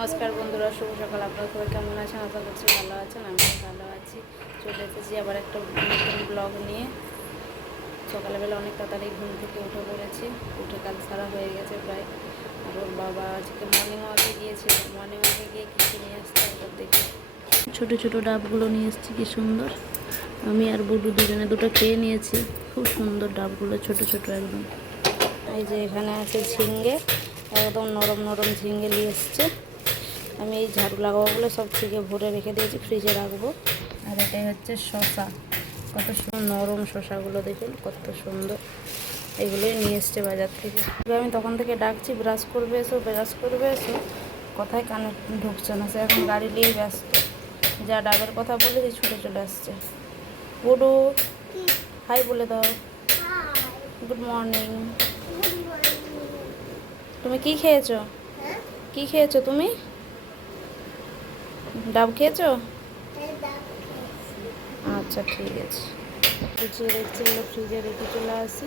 নমস্কার বন্ধুরা, শুভ সকাল। আপনারা সবাই কেমন আছেন? আশা করছি ভালো আছেন। আমিও ভালো আছি। চলে এসেছি আবার একটা নতুন ব্লগ নিয়ে। সকালবেলা অনেক তাড়াতাড়ি ঘুম থেকে উঠে পড়েছি। উঠে কাজ সারা হয়ে গেছে প্রায়। আর ওর বাবা আজকে মর্নিং ওয়াকে গিয়েছিল। মর্নিং ওয়াকে গিয়ে কিছু নিয়ে আসতে একবার দেখি। ছোটো ছোটো ডাবগুলো নিয়ে এসেছি, কি সুন্দর। আমি আর বুডু দুজনে দুটো খেয়ে নিয়েছি। খুব সুন্দর ডাবগুলো, ছোট ছোট একদম। এই যে এখানে আছে ঝিঙ্গে, একদম নরম নরম ঝিঙ্গে নিয়ে এসছে। আমি এই ঝাড়ু লাগাবো বলে সব থেকে ভরে রেখে দিয়েছি, ফ্রিজে রাখবো। আর এটাই হচ্ছে শসা, কত সুন্দর নরম শসাগুলো, দেখুন কত সুন্দর। এগুলোই নিয়ে এসছে বাজার থেকে। আমি তখন থেকে ডাকছি ব্রাশ করবে এসো, ব্রাশ করবে এসো, কথায় কানে ঢুকছে না। সে এখন গাড়ি নিয়েই ব্যস্ত। যা ডাবের কথা বলেছি ছুটে চলে আসছে। গুডু হাই বলে দাও। Good morning. তুমি কি খেয়েছো? কি খেয়েছো তুমি? ডাব খেয়েছো? আচ্ছা ঠিক আছে। গুছিয়ে রেখেছি, ফ্রিজে রেখে চলে আসি।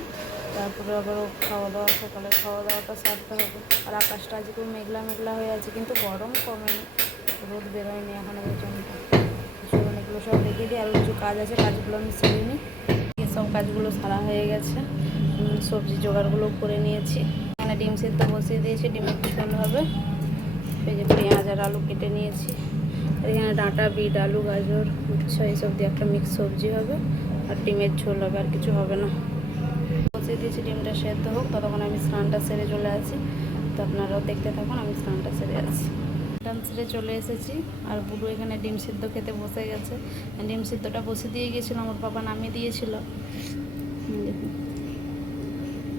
তারপরে আবার খাওয়া দাওয়া, সকালে খাওয়া দাওয়াটা সারতে হবে। আর আকাশটা আজকে মেঘলা মেঘলা হয়ে আছে, কিন্তু গরম কমেনি, রোদ বেরোয়নি এখনো পর্যন্ত। অনেকগুলো সব রেখে দিই, আর কিছু কাজ আছে, কাজগুলো আমি সেরে নিই। সব কাজগুলো সারা হয়ে গেছে। সবজি জোগাড়গুলো করে নিয়েছি। এখানে ডিম সিদ্ধ বসিয়ে দিয়েছি, ডিমের ঝোল হবে। এই যে পেঁয়াজ আর আলু কেটে নিয়েছি। এখানে ডাঁটা, বিট, আলু, গাজর, উচ্ছে এইসব দিয়ে একটা মিক্স সবজি হবে। আর ডিমের ঝোল হবে, আর কিছু হবে না। বসিয়ে দিয়েছি, ডিমটা সেদ্ধ হোক, ততক্ষণ আমি স্নানটা সেরে চলে আসি। তো আপনারাও দেখতে থাকুন, আমি স্নানটা সেরে আসি। স্নান সেরে চলে এসেছি, আর বুড়ো এখানে ডিম সিদ্ধ খেতে বসে গেছে। ডিম সিদ্ধটা বসে দিয়ে গিয়েছিলাম, ওর বাবা নামিয়ে দিয়েছিল। দেখুন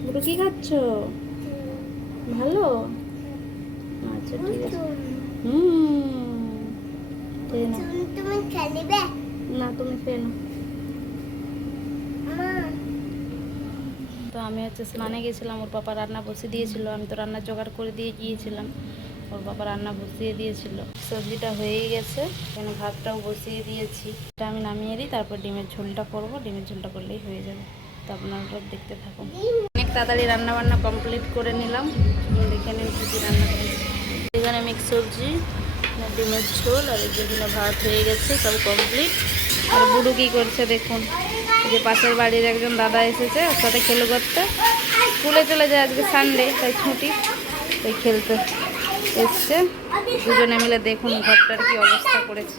বুড়ো কী খাচ্ছ? ভালো, আচ্ছা ঠিক আছে। তুমি খেলিবে না? তুমি খেয়ে নাও। তো আমি হচ্ছে স্নানে গেছিলাম, ওর পাপা রান্না বসিয়ে দিয়েছিল। আমি তো রান্না জোগাড় করে দিয়ে গিয়েছিলাম, ওর বাবা রান্না বসিয়ে দিয়েছিল। সবজিটা হয়েই গেছে, এখানে ভাতটাও বসিয়ে দিয়েছি। এটা আমি নামিয়ে দিই, তারপর ডিমের ঝোলটা করবো। ডিমের ঝোলটা করলেই হয়ে যাবে। তো আপনারা দেখতে থাকুন। অনেক তাড়াতাড়ি রান্না বান্না কমপ্লিট করে নিলাম। দেখে নিন কী কী রান্না করেছি। এখানে মিক্স সবজি, ডিমের ঝোল, আর যেগুলো ভাত হয়ে গেছে সব কমপ্লিট। আর বুড়ো কী করছে দেখুন। যে পাশের বাড়ির একজন দাদা এসেছে, ওর সাথে খেলে করতে। স্কুলে চলে যায়, আজকে সানডে তাই ছুটি, ওই খেলতে এসছে। দুজনে মিলে দেখুন ঘরটার কি অবস্থা করেছে।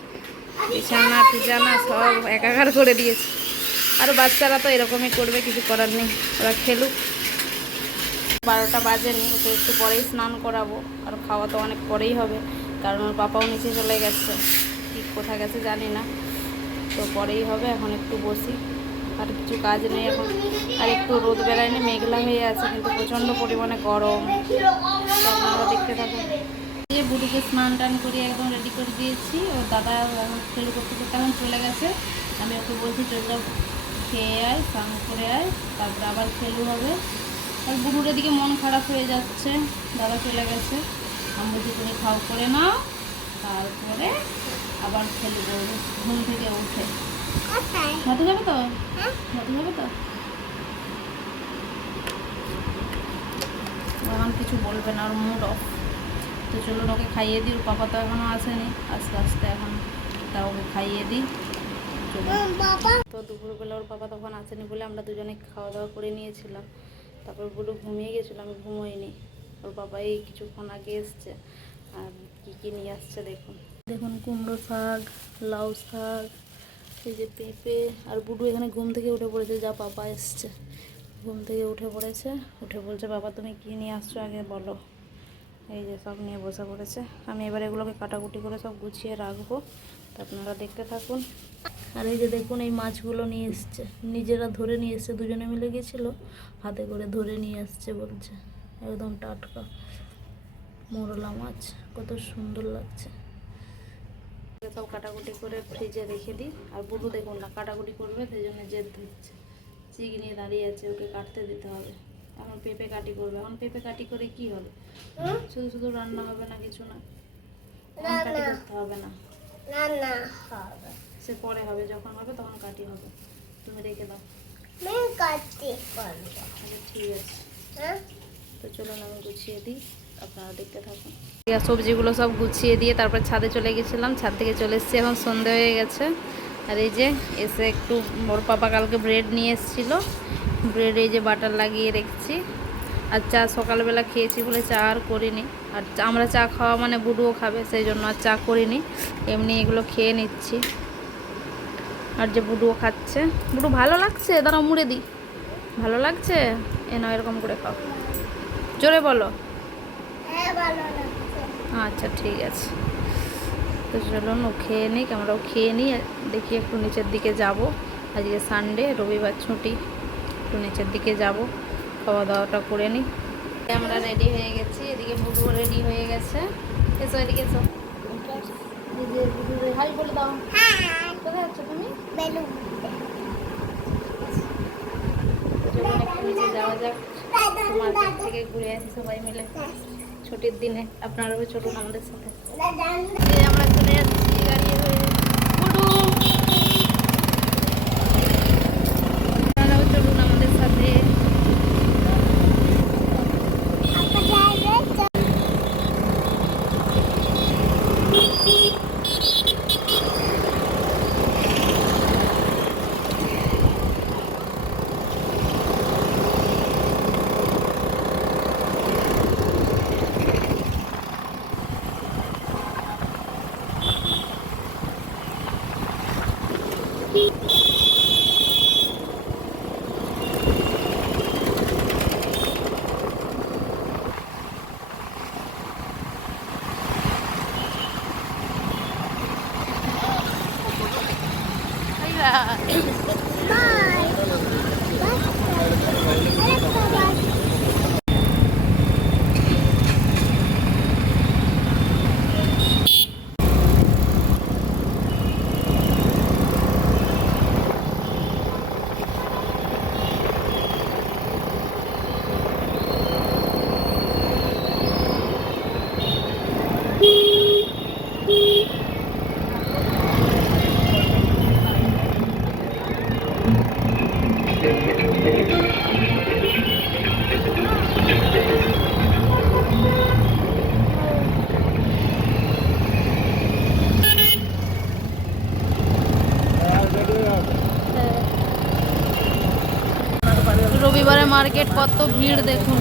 বিছানা টিছানা সব একাকার করে দিয়েছে। আর বাচ্চারা তো এরকমই করবে, কিছু করার নেই। ওরা খেলুক। 12টা বাজেনি, ওকে একটু পরেই স্নান করাবো। আর খাওয়া তো অনেক পরেই হবে, কারণ ওর পাপাও নিচে চলে গেছে। ঠিক কোথা গেছে জানি না, তো পরেই হবে। এখন একটু বসি, আর কিছু কাজ নেই এখন। আর একটু রোদ বেড়ায়নি, মেঘলা হয়ে আছে, কিন্তু প্রচণ্ড পরিমাণে গরম। তো আপনারা দেখতে থাকুন। যে বুড়িকে স্নান টান করে একদম রেডি করে দিয়েছি। ওর দাদা খেলু করতে করতে এখন চলে গেছে। আমি ওকে বলছি চল যাও, খেয়ে আয়, স্নান করে আয়, তারপরে আবার খেলু হবে। আর বুড়ুর এদিকে মন খারাপ হয়ে যাচ্ছে, দাদা চলে গেছে। আমি বলছি তুমি খাও, করে নাও, তারপরে আবার খেলু করবে ঘুম থেকে উঠে। হতে যাবে তো? হতে যাবে তো? এখন কিছু বলবে না, ওর মুড অফ। তো চলুন ওকে খাইয়ে দিই। ওর পাপা তো এখনও আসেনি, আস্তে আস্তে এখন তা ওকে খাইয়ে দিই। তো দুপুরবেলা ওর পাপা তখন আসেনি বলে আমরা দুজনে খাওয়া দাওয়া করে নিয়েছিলাম। তারপর বুড়ো ঘুমিয়ে গেছিলো, আমি ঘুমোইনি। ওর বাবা এই কিছুক্ষণ আগে এসছে। আর কী কী নিয়ে আসছে দেখুন। দেখুন কুমড়ো শাক, লাউ শাক, এই যে পেঁপে। আর বুড়ো এখানে ঘুম থেকে উঠে পড়েছে, যা পাপা এসছে। ঘুম থেকে উঠে পড়েছে, উঠে বলছে বাবা তুমি কী নিয়ে আসছো আগে বলো। এই যে সব নিয়ে বসে পড়েছে। আমি এবার এগুলোকে কাটাকুটি করে সব গুছিয়ে রাখবো। তো আপনারা দেখতে থাকুন। আর এই যে দেখুন, এই মাছগুলো নিয়ে এসছে, নিজেরা ধরে নিয়ে এসছে। দুজনে মিলে গেছিলো, হাতে করে ধরে নিয়ে আসছে বলছে। একদম টাটকা মোরলা মাছ, কত সুন্দর লাগছে। সব কাটাকুটি করে ফ্রিজে রেখে দিই। আর বুড়ো দেখুন না, কাটাকুটি করবে, সেই জন্য জেদ ধরছে। চিক নিয়ে দাঁড়িয়ে আছে, ওকে কাটতে দিতে হবে। এখন পেঁপে কাটি করবে। এখন পেঁপে কাটি করে কি হবে? শুধু শুধু রান্না হবে না, কিছু না। কাটি করতে হবে না, সে পরে হবে, যখন হবে তখন কাটি হবে। তুমি রেখে দাও। আচ্ছা ঠিক আছে। তো চলুন আমি গুছিয়ে দিই। আপনারা দেখতে থাকুন। সবজিগুলো সব গুছিয়ে দিয়ে তারপর ছাদে চলে গেছিলাম, ছাদ থেকে চলে এসেছি, এখন সন্ধে হয়ে গেছে। আর এই যে এসে একটু ওর পাপা কালকে ব্রেড নিয়ে এসেছিলো, ব্রেড এই যে বাটার লাগিয়ে রেখেছি। আর চা সকালবেলা খেয়েছি বলে চা আর করিনি। আর আমরা চা খাওয়া মানে বুডুও খাবে, সেই জন্য আর চা করিনি, এমনি এগুলো খেয়ে নিচ্ছি। আর যে বুডুও খাচ্ছে, বুডু ভালো লাগছে, দাঁড়াও মুড়ে দিই, ভালো লাগছে, এ নয় এরকম করে খাও, জোরে বলো। আচ্ছা ঠিক আছে, তো চলুন ও খেয়ে নিক, আমরাও খেয়ে নিই। দেখি একটু নিচের দিকে যাব, আজকে সানডে, রবিবার ছুটি, একটু নিচের দিকে যাব, খাওয়া দাওয়াটা করে নিই। আমরা রেডি হয়ে গেছি, এদিকে বুডুও রেডি হয়ে গেছে। এসো এদিকে এসো, হাই বলে দাও। কোথায় যাচ্ছ তুমি? নিচে যাওয়া যাক, মার্কেট থেকে ঘুরে আসি সবাই মিলে ছুটির দিনে। আপনারাও চলুন আমাদের সাথে। আমরা চলে যাচ্ছি গাড়ি হয়ে। আপনারাও চলুন আমাদের সাথে। রবিবারে মার্কেট কত ভিড় দেখুন।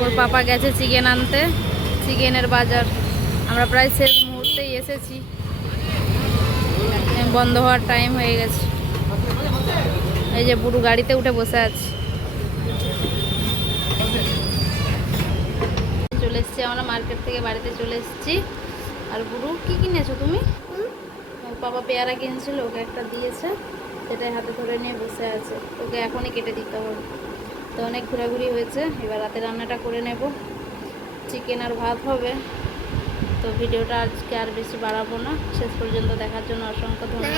ওর পাপা গেছে চিকেন আনতে, চিকেনের বাজার। আমরা প্রায় শেষ মুহূর্তেই এসেছি, বন্ধ হওয়ার টাইম হয়ে গেছে। এই যে বুড়ু গাড়িতে উঠে বসে আছে। চলে এসেছি আমরা মার্কেট থেকে, বাড়িতে চলে এসেছি। আর বুড়ু কি কিনেছো তুমি? ওর বাবা পেয়ারা কিনেছিল, ওকে একটা দিয়েছে, সেটাই হাতে ধরে নিয়ে বসে আছে। ওকে এখনই কেটে দিতে হবে। তো অনেক ঘোরাঘুরি হয়েছে, এবার রাতে রান্নাটা করে নেব, চিকেন আর ভাত হবে। তো ভিডিওটা আজকে আর বেশি বাড়াবো না, শেষ পর্যন্ত দেখার জন্য অসংখ্য ধন্যবাদ।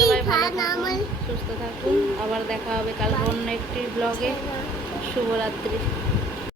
সবাই ভালো থাকুন, সুস্থ থাকুন, আবার দেখা হবে কাল অন্য একটি ব্লগে। শুভরাত্রি।